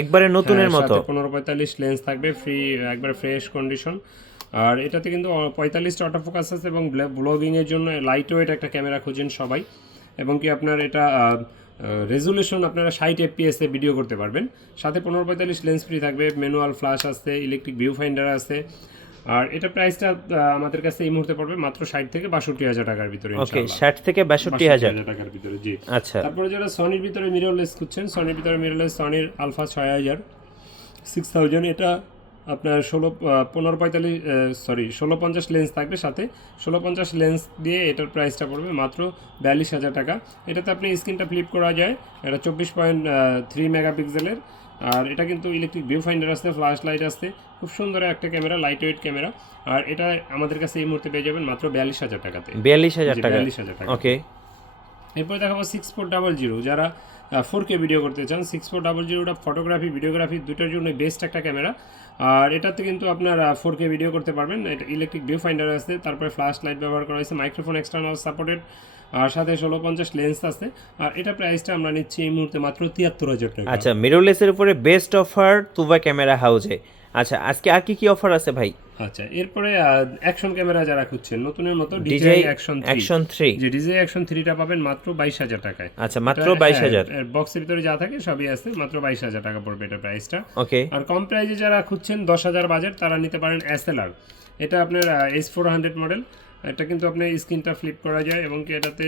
একবারে নতুনের মতো। 15-45 লেন্স থাকবে ফ্রি, একবারে ফ্রেশ কন্ডিশন। আর এটাতে কিন্তু 45টা অটোফোকাস আছে এবং ব্লগিংয়ের জন্য লাইট ওয়েট একটা ক্যামেরা খুঁজেন সবাই, এবং কি আপনার এটা রেজুলেশন আপনারা 60 FPS এ ভিডিও করতে পারবেন। সাথে 15-45 লেন্স ফ্রি থাকবে, ম্যানুয়াল ফ্ল্যাশ আছে, ইলেকট্রিক ভিউ ফাইন্ডার আছে। আর এটা প্রাইসটা আমাদের কাছে এই মুহূর্তে পড়বে মাত্র 60 থেকে 62 হাজার টাকার ভিতরে ওকে, ইনশাআল্লাহ। 60 থেকে 62,000 টাকার ভিতরে, জি। আচ্ছা, তারপরে যারা সনির ভিতরে মিররলেস খুঁজছেন, সনির ভিতরে মিররলেস সনির আলফা 6000 এটা আপনার 1650 লেন্স থাকবে, সাথে 1650 লেন্স দিয়ে এটার প্রাইসটা পড়বে মাত্র 42,000 টাকা। এটাতে আপনি স্ক্রিনটা ফ্লিপ করা যায়, এটা 24.3 মেগাপিক্সেলের। আর এটা কিন্তু ইলেকট্রিক ভিউ ফাইন্ডার আসছে, ফ্ল্যাশ লাইট আসছে, খুব সুন্দর একটা ক্যামেরা, লাইট ওয়েট ক্যামেরা। আর এটা আমাদের কাছে এই মুহূর্তে পেয়ে যাবেন মাত্র 42,000 টাকাতে। 42,000 টাকা। 42,000 টাকা। ওকে, এরপরে দেখাবো 6400, যারা 4K ভিডিও করতে চান। 6400টা ফটোগ্রাফি ভিডিওগ্রাফি দুটোর জন্য বেস্ট একটা ক্যামেরা। আর এটাতে কিন্তু আপনার 4K ভিডিও করতে পারবেন। এটা ইলেকট্রিক ভিউ ফাইন্ডার আছে, তারপরে ফ্ল্যাশ লাইট ব্যবহার করা হয়েছে, মাইক্রোফোন এক্সটার্নাল সাপোর্টেড, আর সাথে 1650 লেন্স আছে। আর এটা প্রাইসটা আমরা নিচ্ছি এই মুহূর্তে মাত্র 73,000 টাকা। আচ্ছা, মিররলেসের উপরে বেস্ট অফার তুবা ক্যামেরা হাউজে। আচ্ছা, আজকে আর কি কি অফার আছে ভাই? আচ্ছা, এরপরে অ্যাকশন ক্যামেরা যারা খুঁজছেন নতুনের মতো, DJI অ্যাকশন 3, 3। যে DJI অ্যাকশন 3টা পাবেন মাত্র 22,000 টাকায়। আচ্ছা, মাত্র 22,000। বক্সের ভিতরে যা থাকে সবই আছে, মাত্র 22,000 টাকা পড়বে এটা প্রাইসটা। ওকে, আর কম প্রাইসে যারা খুঁজছেন 10,000 বাজেট, তারা নিতে পারেন SLR। এটা আপনার S400 মডেল। এটা কিন্তু আপনার স্ক্রিনটা ফ্লিপ করা যায়, এবং কি এটাতে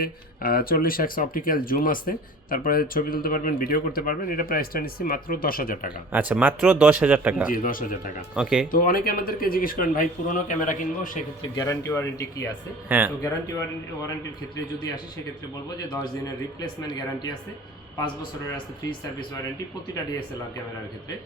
40x অপটিক্যাল জুম আছে, তারপরে ছবি তুলতে পারবেন, ভিডিও করতে পারবেন। এটা প্রাইসটা নিচ্ছি মাত্র 10,000 টাকা। আচ্ছা, মাত্র 10,000 টাকা। জি, 10,000 টাকা। ওকে, তো অনেকে আমাদেরকে জিজ্ঞেস করেন, ভাই পুরোনো ক্যামেরা কিনবো, সেক্ষেত্রে গ্যারান্টি ওয়ারেন্টি কি আছে? হ্যাঁ। তো গ্যারান্টি ওয়ারেন্টির ক্ষেত্রে যদি আসে, সেক্ষেত্রে বলবো যে 10 দিনের রিপ্লেসমেন্ট গ্যারান্টি আছে, 5 বছরের আছে ফ্রি সার্ভিস ওয়ারেন্টি প্রতিটা DSLR ক্যামেরার ক্ষেত্রে।